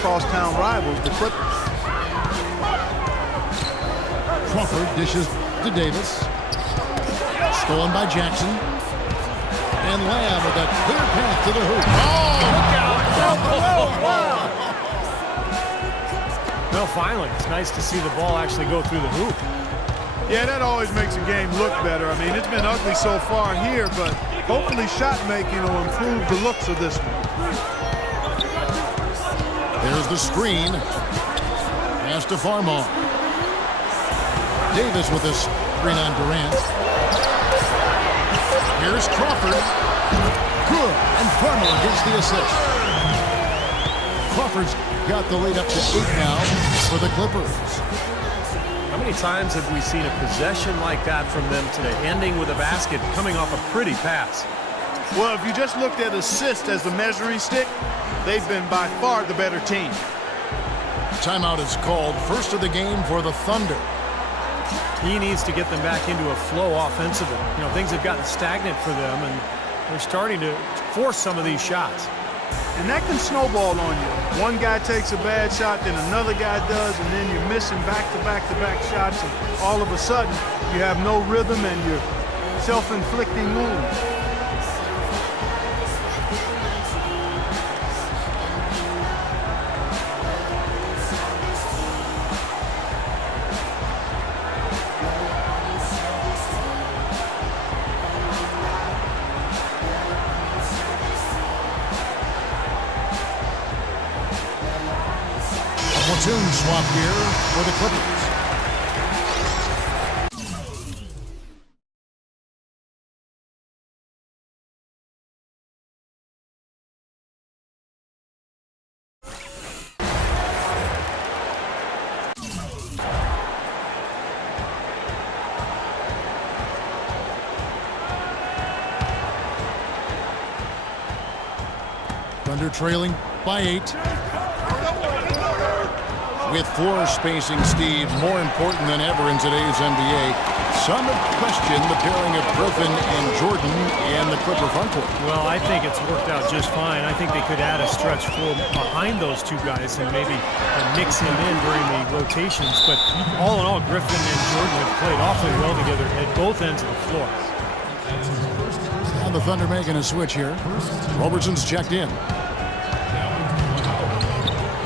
crosstown rivals, the Clippers. Crawford dishes to Davis. Stolen by Jackson. And Lamb with a clear path to the hoop. Oh, look out! Wow. Well, finally, it's nice to see the ball actually go through the hoop. Yeah, that always makes a game look better. I mean, it's been ugly so far here, but hopefully shot making will improve the looks of this one. There's the screen. Pass to Farmar. Davis with a screen on Durant. Here's Crawford. Good. And Farmar gets the assist. Crawford's got the lead up to 8 now for the Clippers. How many times have we seen a possession like that from them today, ending with a basket coming off a pretty pass? Well, if you just looked at assist as the measuring stick, they've been by far the better team. Timeout is called. First of the game for the Thunder. He needs to get them back into a flow offensively. You know, things have gotten stagnant for them, and they're starting to force some of these shots. And that can snowball on you. One guy takes a bad shot, then another guy does, and then you're missing back-to-back-to-back shots, and all of a sudden you have no rhythm and you're self-inflicting wounds. Platoon swap here for the Clippers. Thunder trailing by 8. With floor spacing, Steve, more important than ever in today's NBA. Some have questioned the pairing of Griffin and Jordan and the Clipper front court. Well, I think it's worked out just fine. I think they could add a stretch four behind those two guys and maybe mix him in during the rotations. But all in all, Griffin and Jordan have played awfully well together at both ends of the floor. Now the Thunder making a switch here. Robertson's checked in.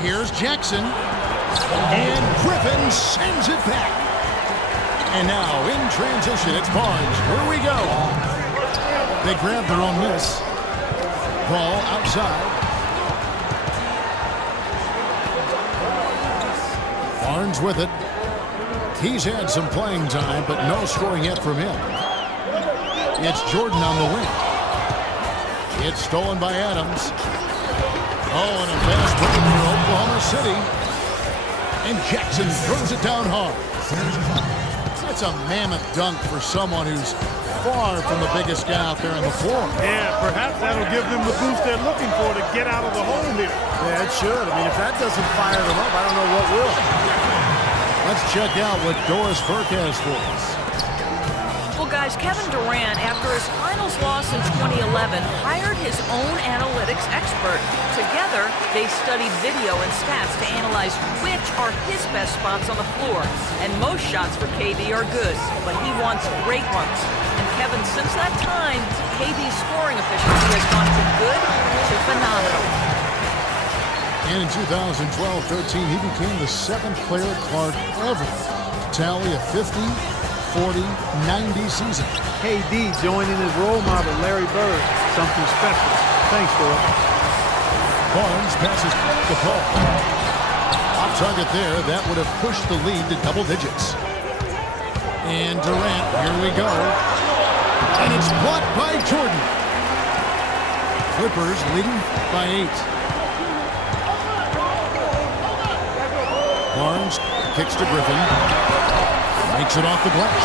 Here's Jackson. And Griffin sends it back. And now in transition, it's Barnes. Here we go. They grab their own miss. Ball outside. Barnes with it. He's had some playing time, but no scoring yet from him. It's Jordan on the wing. It's stolen by Adams. Oh, and a fast break for Oklahoma City. And Jackson throws it down hard. That's a mammoth dunk for someone who's far from the biggest guy out there on the floor. Yeah, perhaps that'll give them the boost they're looking for to get out of the hole here. Yeah, it should. I mean, if that doesn't fire them up, I don't know what will. Let's check out what Doris Burke has for us. Well, guys, Kevin Durant, after his finals loss in 2011, hired his own analytics expert. Together, they studied video and stats to analyze which are his best spots on the floor. And most shots for KD are good, but he wants great ones. And Kevin, since that time, KD's scoring efficiency has gone from good to phenomenal. And in 2012-13, he became the 7th player Clark ever to tally a 50, 40, 90 season. KD joining his role model, Larry Bird. Something special. Thanks, Doyle. Barnes passes the ball. Off target there. That would have pushed the lead to double digits. And Durant, here we go. And it's blocked by Jordan. Clippers leading by 8. Barnes kicks to Griffin. Makes it off the glass.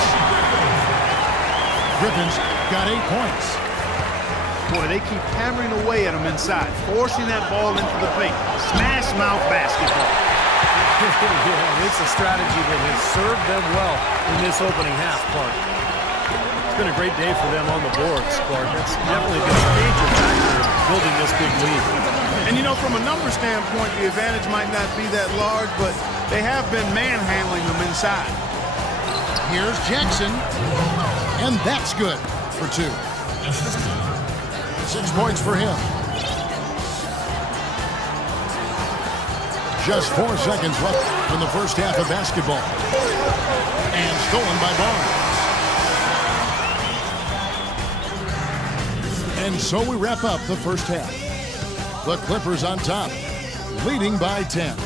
Griffin's got 8 points. Boy, they keep hammering away at him inside, forcing that ball into the paint. Smash mouth basketball. Yeah, it's a strategy that has served them well in this opening half, Clark. It's been a great day for them on the boards, Clark. That's definitely been a major factor building this big lead. And, you know, from a number standpoint, the advantage might not be that large, but they have been manhandling them inside. Here's Jackson, and that's good for 2. 6 points for him. Just 4 seconds left in the first half of basketball. And stolen by Barnes. And so we wrap up the first half. The Clippers on top, leading by 10.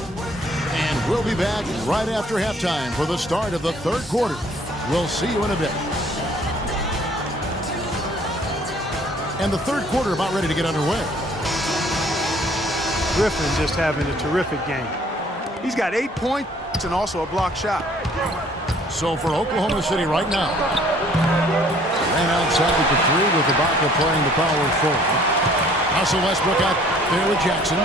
And we'll be back right after halftime for the start of the third quarter. We'll see you in a bit. And the third quarter about ready to get underway. Griffin just having a terrific game. He's got 8 points and also a block shot. So for Oklahoma City right now, ran outside for 3 with Ibaka playing the power forward. Russell Westbrook out there with Jackson.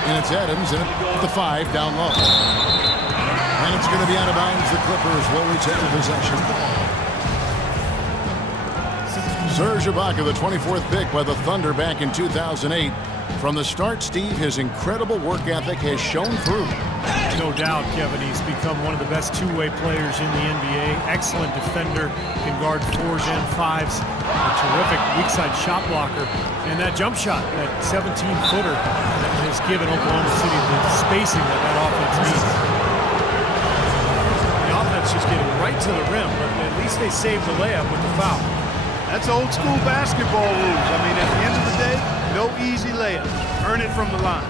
And it's Adams in at the 5 down low. And it's going to be out of bounds. The Clippers will retain possession. Serge Ibaka, the 24th pick by the Thunder back in 2008. From the start, Steve, his incredible work ethic has shown through. No doubt, Kevin, he's become one of the best two-way players in the NBA. Excellent defender, can guard 4s and 5s. A terrific weak-side shot blocker. And that jump shot, that 17-footer, has given Oklahoma City the spacing that offense needs. The offense just getting right to the rim, but at least they saved the layup with the foul. That's old school basketball rules. I mean, at the end of the day, no easy layup. Earn it from the line.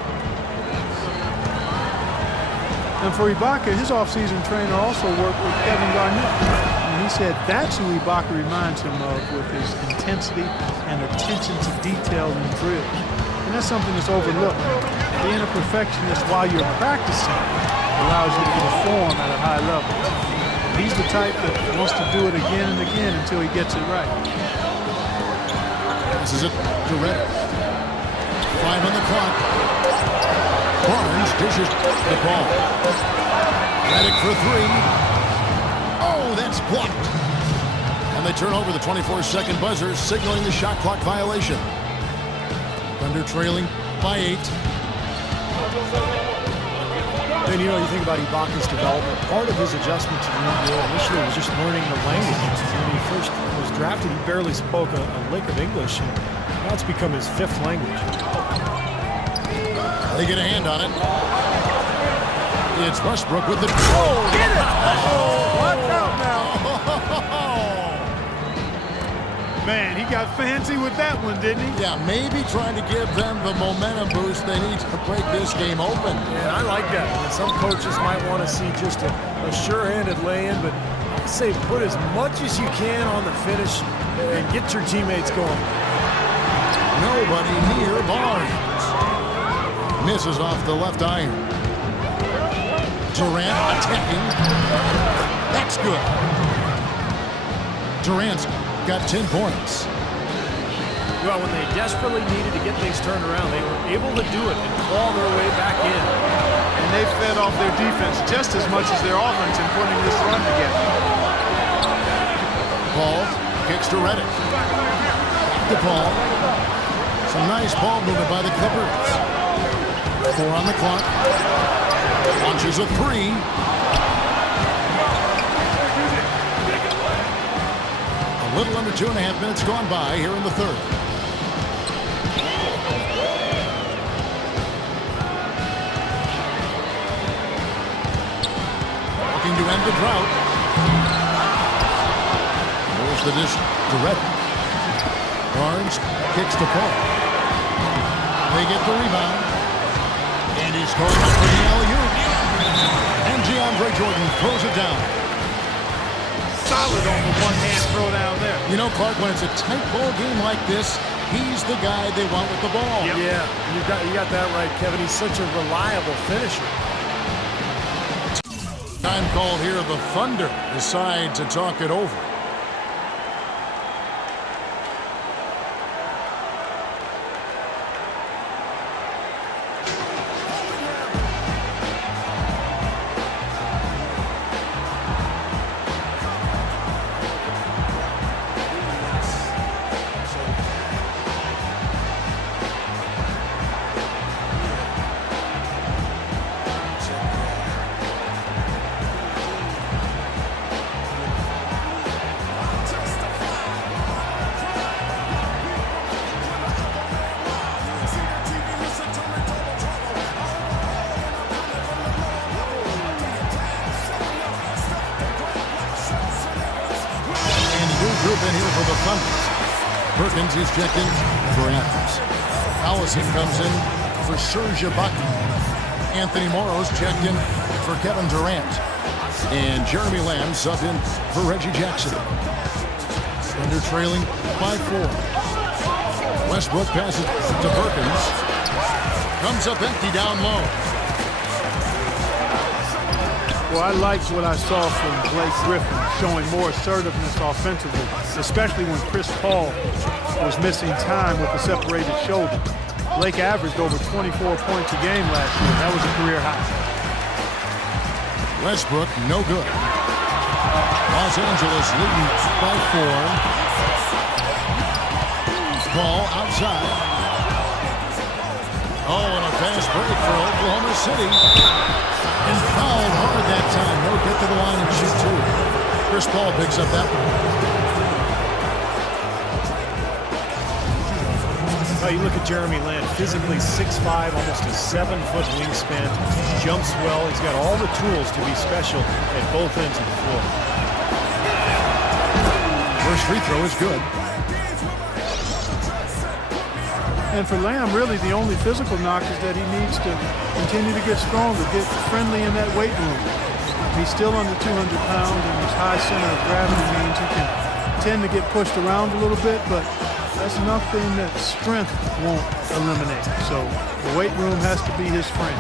And for Ibaka, his offseason trainer also worked with Kevin Garnett. And he said that's who Ibaka reminds him of with his intensity and attention to detail in drills. And that's something that's overlooked. Being a perfectionist while you're practicing allows you to perform at a high level. He's the type that wants to do it again and again until he gets it right. This is it to Redick. 5 on the clock. Barnes dishes the ball. Redick for 3. Oh, that's blocked. And they turn over the 24-second buzzer, signaling the shot clock violation. Thunder trailing by 8. And you know, you think about Ibaka's development, part of his adjustment to the NBA initially was just learning the language. When he first was drafted, he barely spoke a lick of English, and now it's become his 5th language. They get a hand on it. It's Westbrook with the... Oh, get it! Oh, watch out now. Man, he got fancy with that one, didn't he? Yeah, maybe trying to give them the momentum boost they need to break this game open. Yeah, I like that. Some coaches might want to see just a sure-handed lay-in, but I say put as much as you can on the finish and get your teammates going. Nobody near Barnes. Misses off the left iron. Durant attacking. That's good. Durant's got 10 points. Well, when they desperately needed to get things turned around, they were able to do it and claw their way back in. And they fed off their defense just as much as their offense in putting this run together. Paul kicks to Redick. Back to Paul. Some nice ball movement by the Clippers. 4 on the clock. Launches a 3. A little under 2.5 minutes gone by here in the third. Looking to end the drought. There's the dish to Redick. Barnes kicks to Paul. They get the rebound. And he's going up for the alley-oop. And DeAndre Jordan throws it down. Solid on the one-hand throw down there. You know, Clark, when it's a tight ball game like this, he's the guy they want with the ball. Yep. Yeah, you got that right, Kevin. He's such a reliable finisher. Time called here. The Thunder decide to talk it over. Thunder. Perkins is checked in for Adams. Allison comes in for Serge Ibaka. Anthony Morrow's checked in for Kevin Durant. And Jeremy Lamb subbed in for Reggie Jackson. Thunder trailing by 4. Westbrook passes to Perkins. Comes up empty down low. Well, I liked what I saw from Blake Griffin, showing more assertiveness offensively, especially when Chris Paul was missing time with the separated shoulder. Blake averaged over 24 points a game last year. That was a career high. Westbrook, no good. Los Angeles leading by 4. Ball outside. Oh, and a fast break for Oklahoma City. And fouled hard that time. No get to the line and shoot 2. Chris Paul picks up that one. You look at Jeremy Lamb, physically 6'5", almost a 7-foot wingspan. Jumps well. He's got all the tools to be special at both ends of the floor. First free throw is good. And for Lamb, really the only physical knock is that he needs to continue to get stronger, get friendly in that weight room. He's still under 200 pounds, and his high center of gravity means he can tend to get pushed around a little bit, but that's nothing that strength won't eliminate. So the weight room has to be his friend.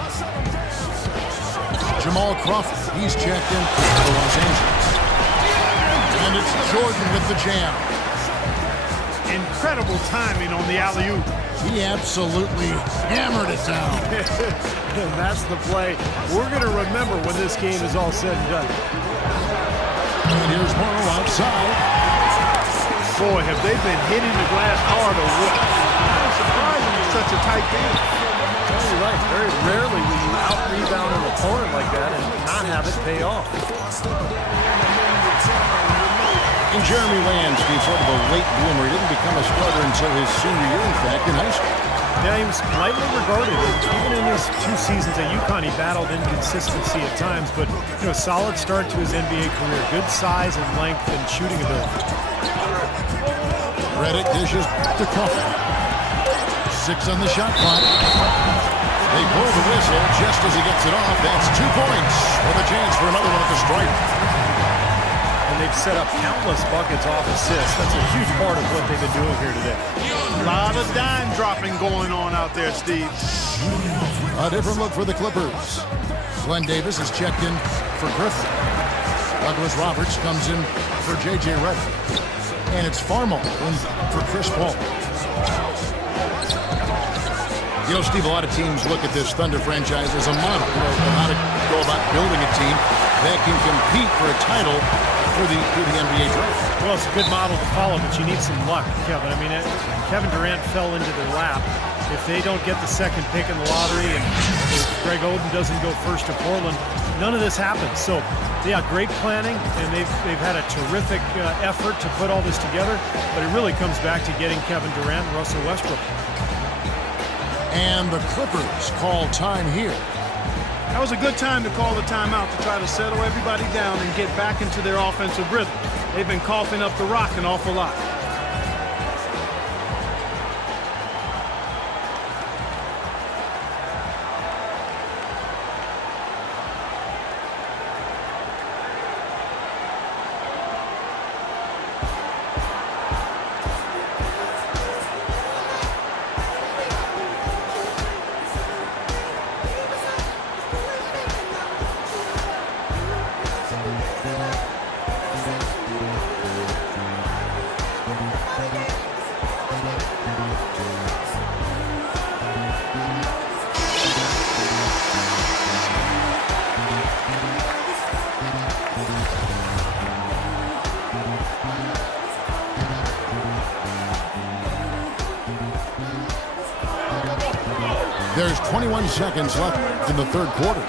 Jamal Crawford, he's checked in for Los Angeles. And it's Jordan with the jam. Incredible timing on the alley-oop. He absolutely hammered it down. And that's the play we're going to remember when this game is all said and done. And here's Morrow outside. Boy, have they been hitting the glass hard or what? I'm surprised it's such a tight game. You're right. Very rarely will you out-rebound an opponent like that and not have it pay off. And Jeremy Lamb, Steve, sort of a late bloomer. He didn't become a starter until his senior year, in fact, in high school. Yeah, he was lightly regarded. Even in his 2 seasons at UConn, he battled inconsistency at times, but solid start to his NBA career. Good size and length and shooting ability. Reddick dishes to Crawford. 6 on the shot clock. They blow the whistle just as he gets it off. That's 2 points with a chance for another one at the stripe. And they've set up countless buckets off assists. That's a huge part of what they've been doing here today. A lot of dime dropping going on out there, Steve. A different look for the Clippers. Glenn Davis is checked in for Griffin. Douglas Roberts comes in for J.J. Redick. And it's Farmo in for Chris Paul. Steve, a lot of teams look at this Thunder franchise as a model of how to go about building a team that can compete for a title through the NBA draft. Well, it's a good model to follow, but you need some luck, Kevin. I mean, Kevin Durant fell into their lap. If they don't get the second pick in the lottery and if Greg Oden doesn't go first to Portland, none of this happens. So, yeah, great planning, and they've had a terrific effort to put all this together, but it really comes back to getting Kevin Durant and Russell Westbrook. And the Clippers call time here. That was a good time to call the timeout to try to settle everybody down and get back into their offensive rhythm. They've been coughing up the rock an awful lot. There's 21 seconds left in the third quarter.